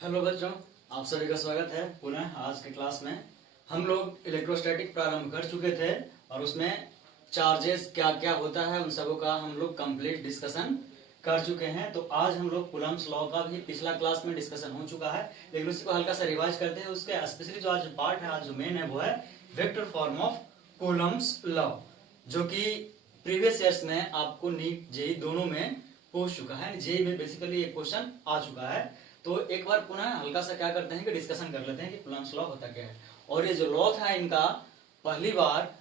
Hello बच्चों, आप सभी का स्वागत है पुनः। आज के क्लास में हम लोग इलेक्ट्रोस्टैटिक प्रारंभ कर चुके थे और उसमें चार्जेस क्या क्या होता है उन सबों का हम लोग कंप्लीट डिस्कशन कर चुके हैं। तो आज हम लोग कूलम्ब्स लॉ का भी पिछला क्लास में डिस्कशन हो चुका है, लेकिन उसी को हल्का सा रिवाइज करते हैं। उसके स्पेशली जो आज पार्ट है, आज जो मेन है वो है vector form of Coulomb's law, जो कि प्रीवियस ईयर्स में आपको नीट जेई दोनों में पूछ चुका है। जेई में बेसिकली एक क्वेश्चन आ चुका है। तो एक बार पुनः हल्का सा क्या करते हैं कि डिस्कशन कर लेते हैं कि कूलम्ब्स लॉ होता क्या है। और ये जो लॉ था इनका, पहली बार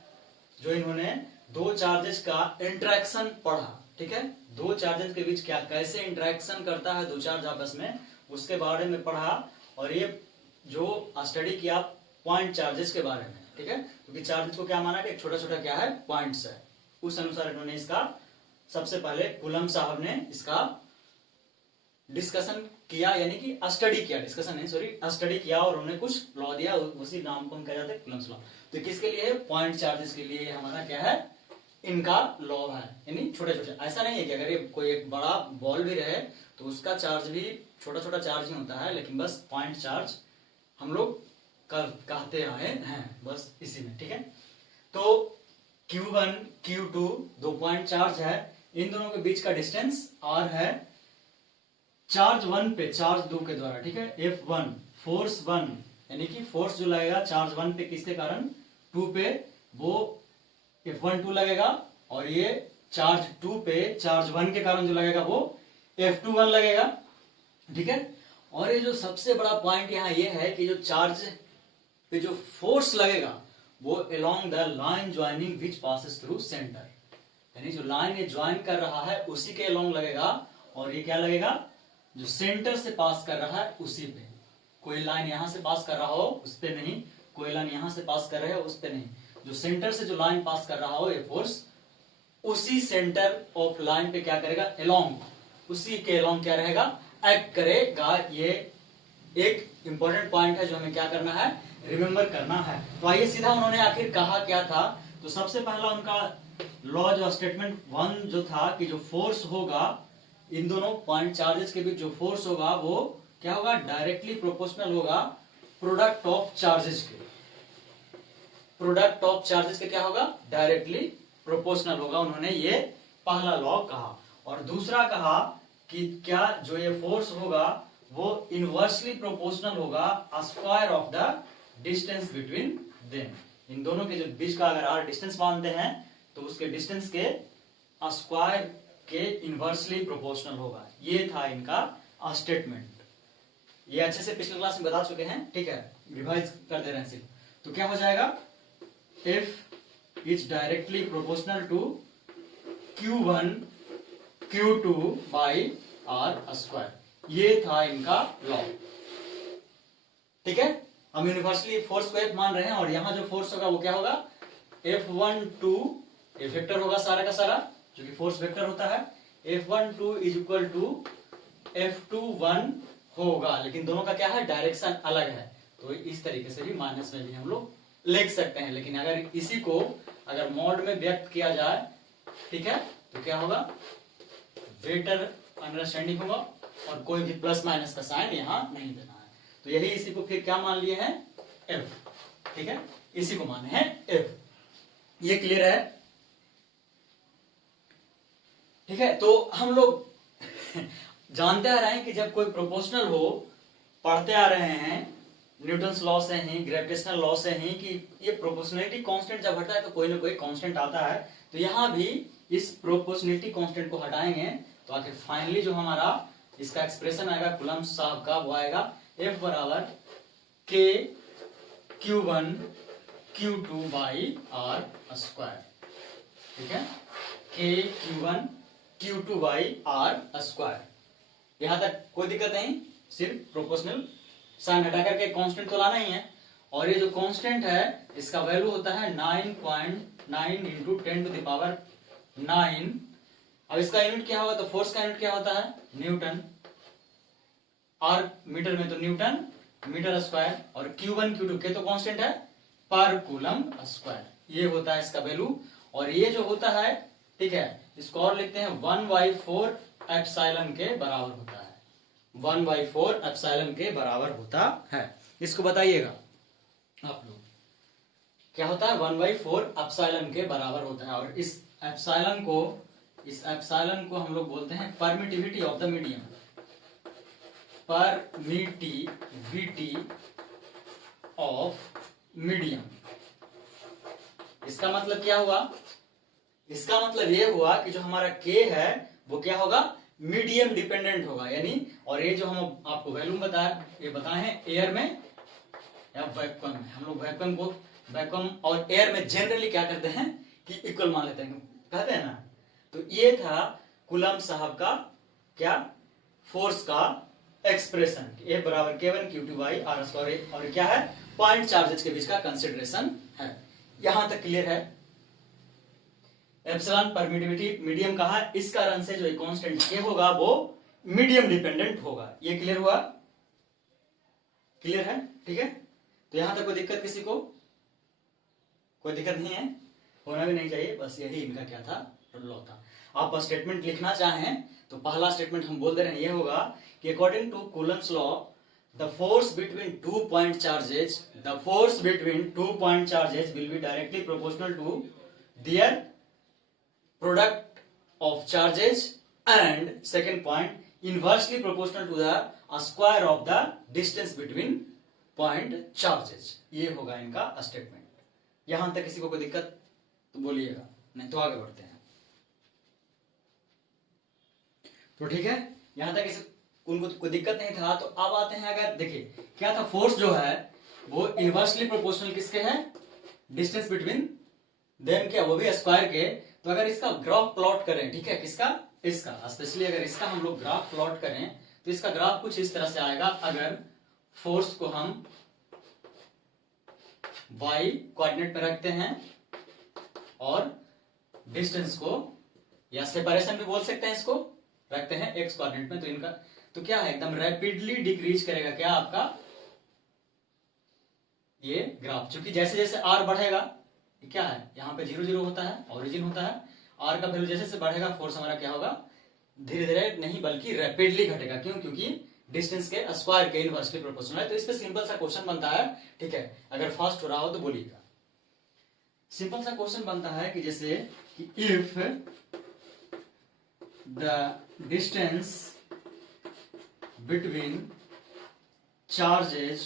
जो इन्होंने दो चार्जेस का इंटरेक्शन पढ़ा, ठीक है, दो चार्जेस के बीच क्या कैसे इंटरेक्शन करता है दो चार्ज आपस में, उसके बारे में पढ़ा। और ये जो स्टडी किया पॉइंट चार्जेस के बारे में, ठीक है, क्योंकि चार्जेस को क्या माना कि एक छोटा छोटा क्या है, पॉइंट्स है। उस अनुसार इन्होंने इसका सबसे पहले कूलम्ब साहब ने इसका डिस्कशन किया, यानी कि स्टडी किया, डिस्कशन नहीं सॉरी, स्टडी किया और उन्होंने कुछ लॉ दिया, उसी नाम को हम कह जाते हैं कूलम्ब्स लॉ। तो किसके लिए है? पॉइंट चार्जेस के लिए हमारा क्या है, इनका लॉ है। यानी छोटे छोटे, ऐसा नहीं है कि अगर ये कोई एक बड़ा बॉल भी रहे तो उसका चार्ज भी छोटा छोटा चार्ज ही होता है, लेकिन बस पॉइंट चार्ज हम लोग कहते आए हैं बस इसी में, ठीक है। तो Q1 Q2 दो पॉइंट चार्ज है, इन दोनों के बीच का डिस्टेंस R है। चार्ज 1 पे चार्ज 2 के द्वारा, ठीक है, F1 फोर्स 1, यानी कि फोर्स जो लगेगा चार्ज 1 पे किसके कारण, 2 पे, वो F12 लगेगा। और ये चार्ज 2 पे चार्ज 1 के कारण जो लगेगा वो F21 लगेगा, ठीक है। और ये जो सबसे बड़ा पॉइंट यहाँ ये है कि जो चार्ज पे जो फोर्स लगेगा वो along the line joining which passes through centre, यानी जो लाइन ये ज्वाइन कर रहा है उसी के अलोंग लगेगा। और ये क्या लगेगा, जो सेंटर से पास कर रहा है उसी पे। कोई लाइन यहां से पास कर रहा हो उस पे नहीं, कोई लाइन यहां से पास कर रहे हो उस पे नहीं, जो सेंटर से जो लाइन पास कर रहा हो ये फोर्स उसी सेंटर ऑफ लाइन पे क्या करेगा, अलोंग, उसी के अलोंग क्या रहेगा, एक्ट करेगा। ये एक इंपॉर्टेंट पॉइंट है जो हमें क्या करना है, रिमेंबर करना है। तो आइए सीधा उन्होंने आखिर कहा क्या था। तो सबसे पहला उनका लॉ जो स्टेटमेंट 1 जो था कि जो फोर्स होगा इन दोनों पॉइंट चार्जेस के बीच, जो फोर्स होगा वो क्या होगा, डायरेक्टली प्रोपोर्शनल होगा प्रोडक्ट ऑफ चार्जेस के। प्रोडक्ट ऑफ चार्जेस के क्या होगा, डायरेक्टली प्रोपोर्शनल होगा। उन्होंने ये पहला लॉ कहा। और दूसरा कहा कि क्या जो ये फोर्स होगा वो इनवर्सली प्रोपोर्शनल होगा square of the distance between them. इन दोनों के जो बीच का अगर आर डिस्टेंस मानते हैं तो उसके डिस्टेंस के स्क्वायर के इनवर्सली प्रोपोर्शनल होगा। ये था इनका स्टेटमेंट। ये अच्छे से पिछले क्लास में बता चुके हैं, ठीक है, रिवाइज कर दे रहे हैं सिर्फ। तो क्या हो जाएगा, F इज directly proportional to Q1 Q2 by R square. ये था इनका लॉ, ठीक है। हम यूनिवर्सली फोर्स को F मान रहे हैं और यहां जो फोर्स होगा वो क्या होगा, F12, ये वेक्टर होगा सारा का सारा, जो कि फोर्स वेक्टर होता है। F12 is equal to F21 होगा, लेकिन दोनों का क्या है, डायरेक्शन अलग है। तो इस तरीके से भी माइनस में भी हम लोग लिख सकते हैं। लेकिन अगर इसी को अगर मॉड में व्यक्त किया जाए, ठीक है, तो क्या होगा, बेटर अंडरस्टैंडिंग होगा और कोई भी प्लस माइनस का साइन यहां नहीं देना है। तो यही इसी को फिर क्या मान लिए हैं, F, ठीक है, इसी को माने हैं F। ये क्लियर है, ठीक है। तो हम लोग जानते आ रहे हैं कि जब कोई प्रोपोर्शनल हो, पढ़ते आ रहे हैं न्यूटन्स लॉ से ही, ग्रेविटेशनल लॉ से ही, कि ये प्रोपोर्शनलिटी कांस्टेंट जब हटता है तो कोई ना कोई कांस्टेंट आता है। तो यहां भी इस प्रोपोर्शनलिटी कांस्टेंट को हटाएंगे तो आखिर फाइनली जो हमारा इसका एक्सप्रेशन आएगा कूलम्ब साहब का, वो आएगा F बराबर K Q1 Q2 by R square, ठीक है, K Q1 Q2 by R square. यहां तक कोई दिक्कत नहीं, सिर्फ प्रोपोर्शनल साइन हटा करके कांस्टेंट तो लाना ही है। और ये जो कांस्टेंट है इसका वैल्यू होता है 9.9 इंटू 10 टू द पावर 9। अब इसका यूनिट क्या होगा, तो फोर्स का यूनिट क्या होता है, न्यूटन, और मीटर में तो न्यूटन मीटर स्क्वायर, और Q1 Q2 के तो कांस्टेंट है पर कूलम्ब स्क्वायर, ये होता है इसका वैल्यू। और ये जो होता है, ठीक है, इसको और लिखते हैं 1/4 एप्सिलॉन के बराबर होता है। 1/4 एप्सिलॉन के बराबर होता है। इसको बताइएगा आप लोग, क्या होता है? 1/4 एप्सिलॉन के बराबर होता है। और इस एप्सिलॉन को हम लोग बोलते हैं permittivity of the medium. Permittivity of medium. इसका मतलब क्या हुआ? इसका मतलब ये हुआ कि जो हमारा के है वो क्या होगा? मीडियम डिपेंडेंट होगा। यानी, और ये जो हम आपको वैल्यूम बताए हैं एयर में या वैक्यूम में। हम लोग वैक्यूम और एयर में जनरली क्या करते हैं कि इक्वल मान लेते हैं, कहते हैं ना। तो ये था कूलम्ब साहब का क्या? फोर्स का एक्सप्रेशन, ए बराबर K1 Q2 by R square. और क्या है? पॉइंट चार्जेस के बीच का कंसिडरेशन है। यहां तक क्लियर है? एप्सिलॉन परमिटिविटी मीडियम कहा, इस कारण से जो कांस्टेंट के होगा वो मीडियम डिपेंडेंट होगा। ये क्लियर हुआ? क्लियर है? ठीक है। तो यहां तक कोई दिक्कत किसी को? कोई दिक्कत नहीं है, होना भी नहीं चाहिए। बस यही इनका क्या था? लॉ था। आप स्टेटमेंट लिखना चाहें तो पहला स्टेटमेंट हम बोल दे रहे हैं, ये होगा कि according to Coulomb's law the force between 2 point charges will be directly proportional to their product of charges, and second point inversely proportional to the square of the distance between point charges। ये होगा इनका statement. यहां तक किसी को कोई दिक्कत तो बोलिएगा, नहीं तो आगे बढ़ते हैं। तो ठीक है, यहां तक किसी उनको कोई दिक्कत नहीं था। तो अब आते हैं, अगर देखिए क्या था, फोर्स जो है वो इनवर्सली प्रोपोर्शनल किसके है? डिस्टेंस बिटवीन देम के, वो भी स्क्वायर के। तो अगर इसका ग्राफ प्लॉट करें, ठीक है, किसका? इसका, स्पेशली अगर इसका हम लोग ग्राफ प्लॉट करें तो इसका ग्राफ कुछ इस तरह से आएगा। अगर फोर्स को हम y कोऑर्डिनेट में रखते हैं और डिस्टेंस को, या सेपरेशन भी बोल सकते हैं, इसको रखते हैं x कोऑर्डिनेट में, तो इनका तो क्या है? एकदम रैपिडली डिक्रीज करेगा क्या आपका ये ग्राफ। क्योंकि जैसे जैसे r बढ़ेगा, क्या है, यहाँ पे 0 0 होता है, ओरिजिन होता है। r का वैल्यू जैसे जैसे बढ़ेगा फोर्स हमारा क्या होगा? धीरे धीरे नहीं बल्कि रैपिडली घटेगा। क्यों? क्योंकि डिस्टेंस के स्क्वायर के इनवर्सली प्रोपोर्शनल है। तो इस पे सिंपल सा क्वेश्चन बनता है, ठीक है, अगर फास्ट हो रहा हो तो बोलिएगा। सिंपल सा क्वेश्चन बनता है कि जैसे कि if the distance between charges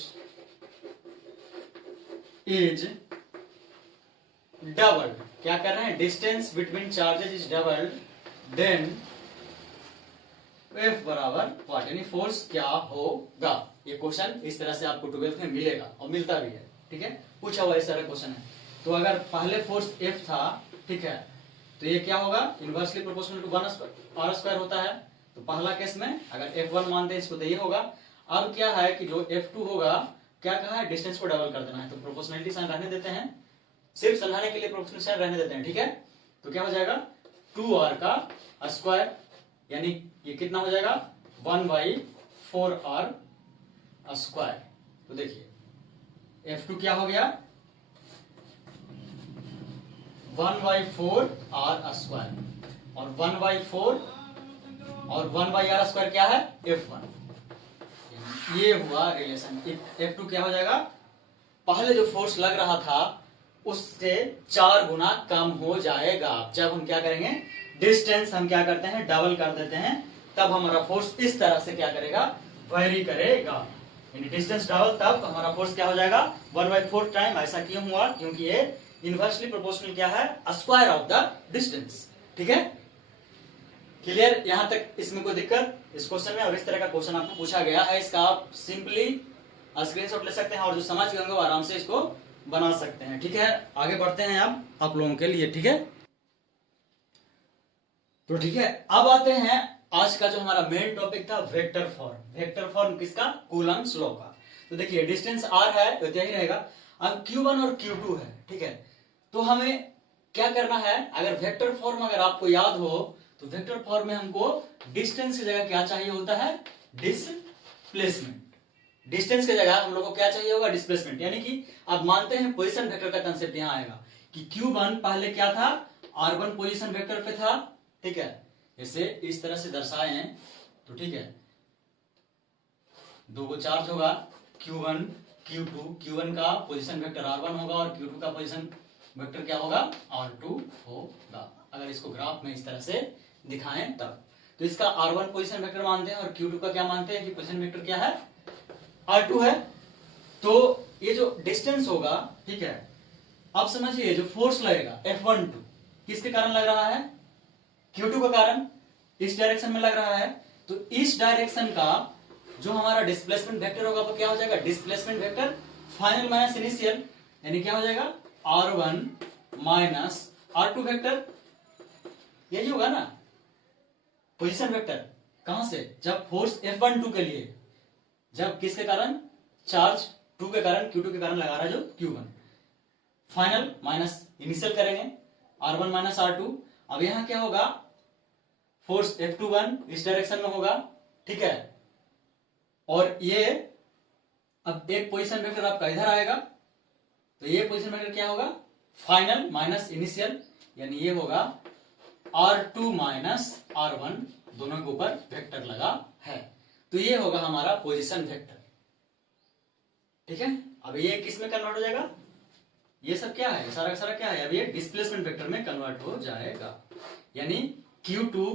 is doubled, क्या कर रहे हैं? Distance between charges is doubled, then F बराबर व्हाट, यानी फोर्स क्या होगा। ये क्वेश्चन इस तरह से आपको 12th में मिलेगा और मिलता भी है, ठीक है, पूछा हुआ इस तरह क्वेश्चन है। तो अगर पहले फोर्स F था, ठीक है, तो ये क्या होगा? Inversely proportional to 1 R square होता है। तो पहला केस में अगर F1 मानते हैं इसको तो ये होगा। अब क्या है कि जो F2 होगा, क्या कहा है? डिस्टेंस को डबल कर देना है। तो प्रोपोर्शनलिटी साइन रहने देते हैं, सिर्फ समझाने के लिए प्रोपोर्शनल साइन रहने देते हैं, ठीक है। तो क्या हो जाएगा? 2R का स्क्वायर, यानी ये कितना हो जाएगा? 1/4R square. तो देखिए F2 क्या हो गया? 1/4R स्क्वायर, और 1/4 और 1/R स्क्वायर क्या है? F1। ये हुआ रिलेशन। F2 क्या हो जाएगा? पहले जो फोर्स लग रहा था उससे 4 गुना कम हो जाएगा। जब हम क्या करेंगे? डिस्टेंस हम क्या करते हैं? डबल कर देते हैं, तब हमारा फोर्स इस तरह से क्या करेगा? वेरी करेगा। यानी डिस्टेंस डबल, तब हमारा फोर्स क्या हो जाएगा? 1/4 टाइम। ऐसा क्यों हुआ? क्योंकि ये इनवर्सली प्रोपोर्शनल क्या है? स्क्वायर ऑफ द डिस्टेंस, ठीक है। क्लियर? यहां तक इसमें कोई दिक्कत इस क्वेश्चन में? और इस तरह का क्वेश्चन आपको पूछा गया है, इसका आप सिंपली स्क्रीनशॉट ले सकते हैं और जो समझ गए होंगे वो आराम से इसको बना सकते हैं, ठीक है। आगे बढ़ते हैं अब आप लोगों के लिए, ठीक है। तो ठीक है, अब आते हैं आज का जो हमारा मेन टॉपिक था, वेक्टर फॉर्म। वेक्टर फॉर्म किसका? कूलम्ब्स लॉ का। तो देखिए डिस्टेंस r है तो यही रहेगा। अब q1 और q2 है, ठीक है। तो हमें क्या करना है? अगर वेक्टर फॉर्म अगर आपको याद हो तो वेक्टर फॉर्म में हमको डिस्टेंस की जगह क्या चाहिए होता है? डिस्प्लेसमेंट। डिस्टेंस की जगह हम लोग को क्या चाहिए होगा? डिस्प्लेसमेंट। यानी कि आप मानते हैं पोजीशन वेक्टर का कंसेप्ट यहां आएगा कि q1 पहले क्या था? r1 पोजीशन वेक्टर पे था, ठीक है। इसे इस तरह से दर्शाए हैं तो ठीक है। दो को चार्ज होगा Q1 Q2, Q1 का पोजीशन वेक्टर R1 होगा और Q2 का पोजीशन वेक्टर क्या होगा R2 होगा। अगर इसको ग्राफ में इस तरह से दिखाएं तब तो इसका R1 पोजीशन वेक्टर मानते हैं और Q2 का क्या मानते हैं कि पोजीशन वेक्टर क्या है R2 है। तो ये जो डिस्टेंस होगा, ठीक है, अब समझिए जो फोर्स लगेगा F12 किसके कारण लग रहा है, Q2 का कारण, इस डायरेक्शन में लग रहा है। तो इस डायरेक्शन का जो हमारा डिस्प्लेसमेंट वेक्टर होगा वो क्या हो जाएगा, displacement vector final minus initial, यानी क्या हो जाएगा R1 माइनस R2 वेक्टर, यही होगा ना पोजीशन वेक्टर। कहां से, जब फोर्स F12 के लिए, जब किसके कारण, चार्ज 2 के कारण, Q2 के कारण लगा रहा है जो Q1, फाइनल माइनस इनिशियल करेंगे R1 माइनस R2। अब यहां क्या होगा, फोर्स F21 इस डायरेक्शन में होगा, ठीक है, और ये अब एक पोजीशन वेक्टर आपका इधर आएगा, तो ये पोजीशन वेक्टर क्या होगा फाइनल माइनस इनिशियल, यानी ये होगा R2 माइनस R1, दोनों के ऊपर वेक्टर लगा है, तो ये होगा हमारा पोजीशन वेक्टर, ठीक है। अब ये किस में कन्वर्ट हो जाएगा, ये सब क्या है, सारा का सारा क्या है, अब ये डिस्प्लेसमेंट वेक्टर में कन्वर्ट हो जाएगा, यानी Q2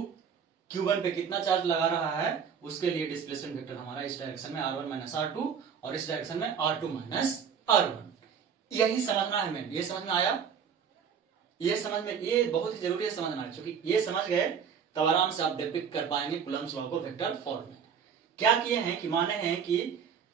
Q1 पे कितना चार्ज लगा रहा है उसके लिए डिस्प्लेसमेंट वेक्टर हमारा इस डायरेक्शन में R1 माइनस R2 और इस डायरेक्शन में R2 माइनस R1। यही समझना है हमें, ये समझ में आया, ये समझ में, ये बहुत ही जरूरी है समझना, क्योंकि ये समझ गए तब आराम से आप डिपिक्ट कर पाएंगे कूलम्ब्स लॉ को वेक्टर फॉर्म में। क्या किए हैं कि माने हैं कि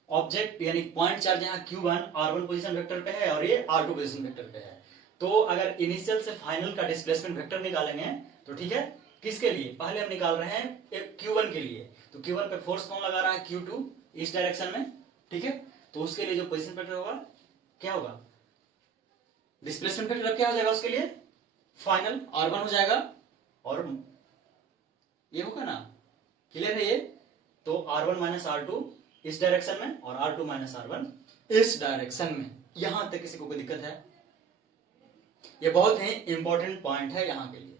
ऑब्जेक्ट यानी पॉइंट चार्ज यहाँ Q1 R1 पोजीशन वेक्टर पे है और ये R2 पोजीशन वेक्टर पे है, तो अगर इनिशियल से फाइनल का डिस्प्लेसमेंट वेक्टर निकालेंगे तो ठीक है, किसके लिए, पहले हम निकाल रहे हैं Q1 के लिए, तो Q1 पे फोर्स कौन लगा रहा है Q2 इस डायरेक्शन में, ठीक है, तो उसके लिए जो पोजीशन वेक्टर होगा क्या होगा, डिस्प्लेसमेंट वेक्टर क्या हो जाएगा उसके लिए फाइनल R1 हो जाएगा, और ये होगा ना, क्लियर है ये, तो R1 माइनस R2 इस डायरेक्शन में और R2 माइनस R1 इस डायरेक्शन में। यहां तक किसी को कोई दिक्कत है, ये बहुत ही इंपॉर्टेंट पॉइंट है यहां के लिए,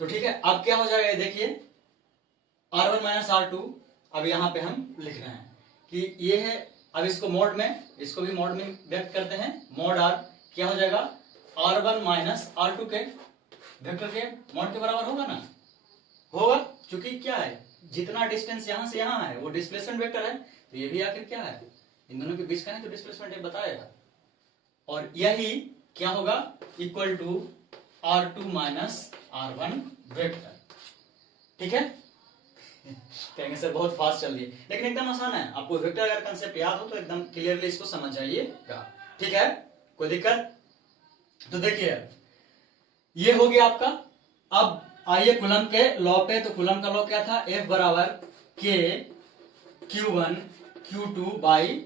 तो ठीक है। अब क्या हो जाएगा देखिए R1 माइनस R2, अब यहां पे हम लिख रहे हैं कि ये है, अब इसको मोड में, इसको भी मोड में व्यक्त करते हैं, मोड R क्या हो जाएगा R1 माइनस R2 के वेक्टर के मोड के बराबर होगा ना, होगा, क्योंकि क्या है जितना डिस्टेंस यहां से यहां है वो डिस्प्लेसमेंट वेक्टर है, तो ये भी आखिर क्या है इन दोनों के बीच का है, तो डिस्प्लेसमेंट एक बताएगा, और यही क्या होगा equal to R2 minus R1 vector, ठीक है। कहेंगे सर बहुत फास्ट चल रही है, लेकिन एकदम आसान है, आपको वेक्टर अगर कंसेप्ट याद हो तो एकदम क्लियरली इसको समझ जाइएगा, ठीक है, कोई दिक्कत। तो देखिए ये हो गया आपका। अब आइए कूलम्ब के लॉ पे, तो कूलम्ब का लॉ क्या था, F बराबर K Q1 Q2 by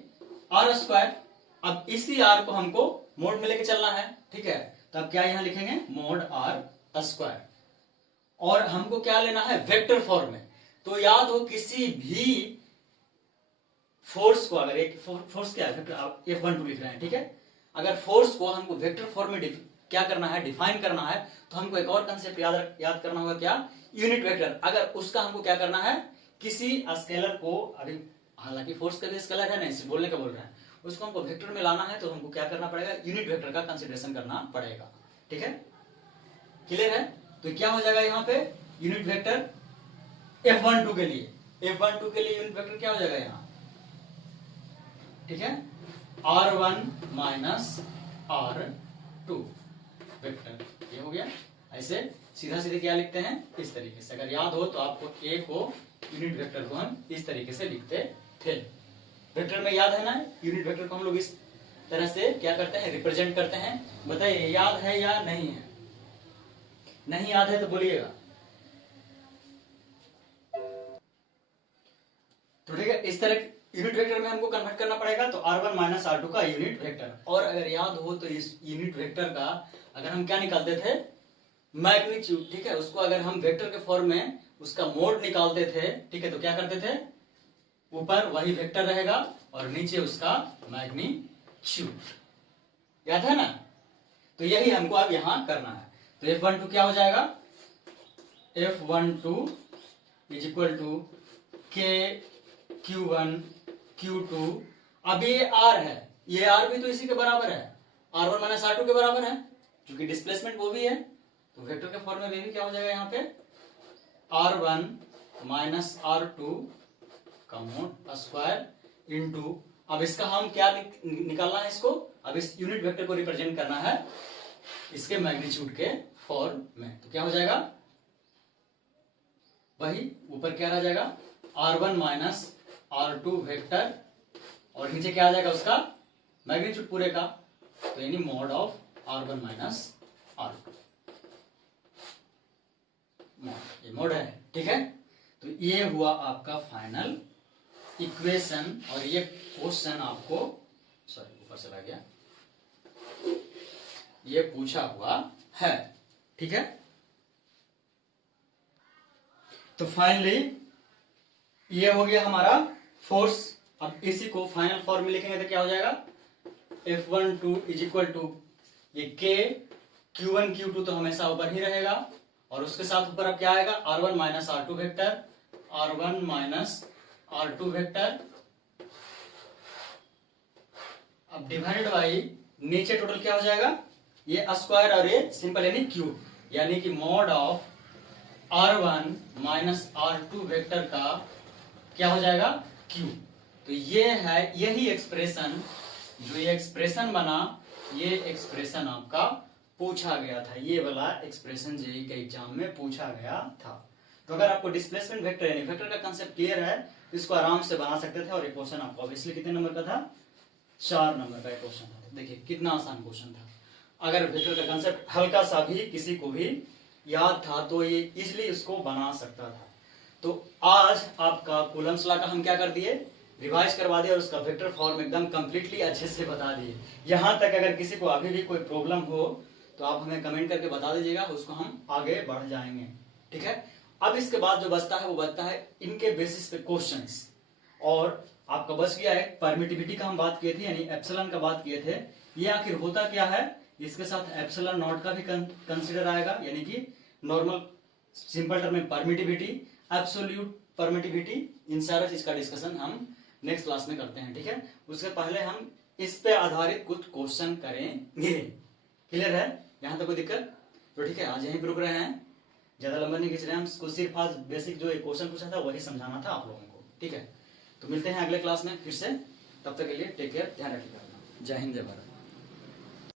R square. अब इसी R को हमको मोड में लेके चलना है, ठीक है, तो अब क्या यहां लिखेंगे मोड R स्क्वायर, और हमको क्या लेना है वेक्टर फॉर्म में। तो याद हो किसी भी फोर्स को, अगर एक फोर्स क्या है F12 लिख रहे हैं, ठीक है, अगर फोर्स को हमको वेक्टर फॉर्म में क्या करना है, डिफाइन करना है, तो हमको एक और कंसेप्ट याद करना होगा, क्या, यूनिट वेक्टर। अगर उसका हमको क्या करना है, किसी स्केलर को, अभी हालांकि फोर्स का भी स्केलर है ना, इसे बोलने का बोल रहे हैं, उसको हमको वेक्टर में लाना है, तो हमको क्या करना पड़ेगा, यूनिट वेक्टर का कंसिडरेशन करना पड़ेगा, ठीक है, क्लियर है। तो क्या हो जाएगा यहाँ पे यूनिट वेक्टर F12 के लिए, F12 के लिए यूनिट वेक्टर क्या हो जाएगा यहाँ, ठीक है, R1 माइनस R2 वेक्टर, ये हो गया। ऐसे सीधा सीधे क्या लिखते हैं इस तरीके से, अगर याद हो तो आपको A को यूनिट वेक्टर को हम इस तरीके से लिखते थे, वेक्टर में याद है ना, यूनिट वेक्टर को हम लोग इस तरह से क्या करते हैं, रिप्रेजेंट करते हैं। बताइए याद है या नहीं है, नहीं याद है तो बोलिएगा। तो ठीक है, इस तरह यूनिट वेक्टर में हमको कन्वर्ट करना पड़ेगा, तो R1 माइनस R2 का यूनिट वेक्टर। और अगर याद हो तो इस यूनिट वेक्टर का अगर हम क्या निकालते थे, मैग्नीट्यूड, ठीक है, उसको अगर हम वेक्टर के फॉर्म में उसका मोड निकालते थे, ठीक है, तो क्या करते थे, ऊपर वही वेक्टर रहेगा और नीचे उसका मैग्नीट्यूड, याद है ना। तो यही हमको अब यहां करना है। तो F12 क्या हो जाएगा, F12 is equal to K Q1 Q2। अब ये R है, ये R भी तो इसी के बराबर है, R1 माइनस R2 के बराबर है, क्योंकि डिस्प्लेसमेंट वो भी है, तो वेक्टर के फॉर्म में भी क्या हो जाएगा यहाँ पे R1 माइनस R2 का मोड स्क्वायर इंटू, अब इसका हम क्या निकालना है इसको, अब इस यूनिट वेक्टर को रिप्रेजेंट करना है इसके मैग्नीट्यूड के फॉर्म में, तो क्या हो जाएगा वही ऊपर क्या रह जाएगा R1 माइनस R2 वेक्टर, और नीचे क्या आ जाएगा उसका मैग्नीट्यूड पूरे का, तो यानी mod of R1 minus R2, ये मोड है, ठीक है। तो ये हुआ आपका फाइनल इक्वेशन, और ये क्वेश्चन आपको सॉरी ऊपर चला गया, ये पूछा हुआ है, ठीक है। तो फाइनली ये हो गया हमारा फोर्स। अब इसी को फाइनल फॉर्म में लिखेंगे तो क्या हो जाएगा F12 इज इक्वल टू ये K Q1 Q2 तो हमेशा ऊपर ही रहेगा, और उसके साथ ऊपर अब क्या आएगा R1 minus R2 vector, R1 minus R2 vector, अब डिवाइडेड बाई नीचे टोटल क्या हो जाएगा ये स्क्वायर और ये सिंपल यानी क्यूब, यानी कि mod of R1 minus R2 vector का क्या हो जाएगा क्यूब। तो ये है यही एक्सप्रेशन, जो ये एक्सप्रेशन बना, ये एक्सप्रेशन आपका पूछा गया था, ये वाला एक्सप्रेशन जेईई के एग्जाम में पूछा गया था। तो अगर आपको डिस्प्लेसमेंट वेक्टर यानी वेक्टर का कांसेप्ट क्लियर है तो इसको आराम से बना सकते थे, और ये क्वेश्चन आपको ऑब्वियसली कितने नंबर का था 4 नंबर का क्वेश्चन था। देखिए कितना आसान क्वेश्चन था, अगर वेक्टर का कांसेप्ट हल्का सा भी किसी को भी याद था तो ये इजिली इसको बना सकता था। तो आज आपका कूलम्स लॉ का हम क्या कर दिए रिवाइज करवा दिया, और उसका वेक्टर फॉर्म एकदम कंप्लीटली अच्छे से बता दिए। यहां तक अगर किसी को अभी भी कोई प्रॉब्लम हो तो आप हमें कमेंट करके बता दीजिएगा, उसको हम आगे बढ़ जाएंगे, ठीक है। अब इसके बाद जो बचता है वो बचता है इनके बेसिस पे क्वेश्चंस, और आपका बच गया है परमिटिविटी का हम बात किए थे, यानी एप्सिलॉन का बात किए थे। ये आखिर होता क्या है, इसके साथ एप्सिलॉन नॉट का भी कंसीडर आएगा, यानी कि नॉर्मल सिंपल टर्म में परमिटिविटी, एब्सोल्यूट परमिटिविटी, इन सारा चीज का डिस्कशन हम नेक्स्ट क्लास में करते हैं, ठीक है। उसके पहले हम इस पे आधारित कुछ क्वेश्चन करेंगे। क्लियर है, यहां तक कोई दिक्कत? तो ठीक है, आज यहीं पर रुक रहे हैं, ज्यादा लंबा नहीं खींच रहे हैं, हमको सिर्फ आज बेसिक जो क्वेश्चन पूछा था वही समझाना था आप लोगों को, ठीक है। तो मिलते हैं अगले क्लास में फिर से, तब तक के लिए टेक केयर, ध्यान रखिएगा। जय हिंद जय भारत।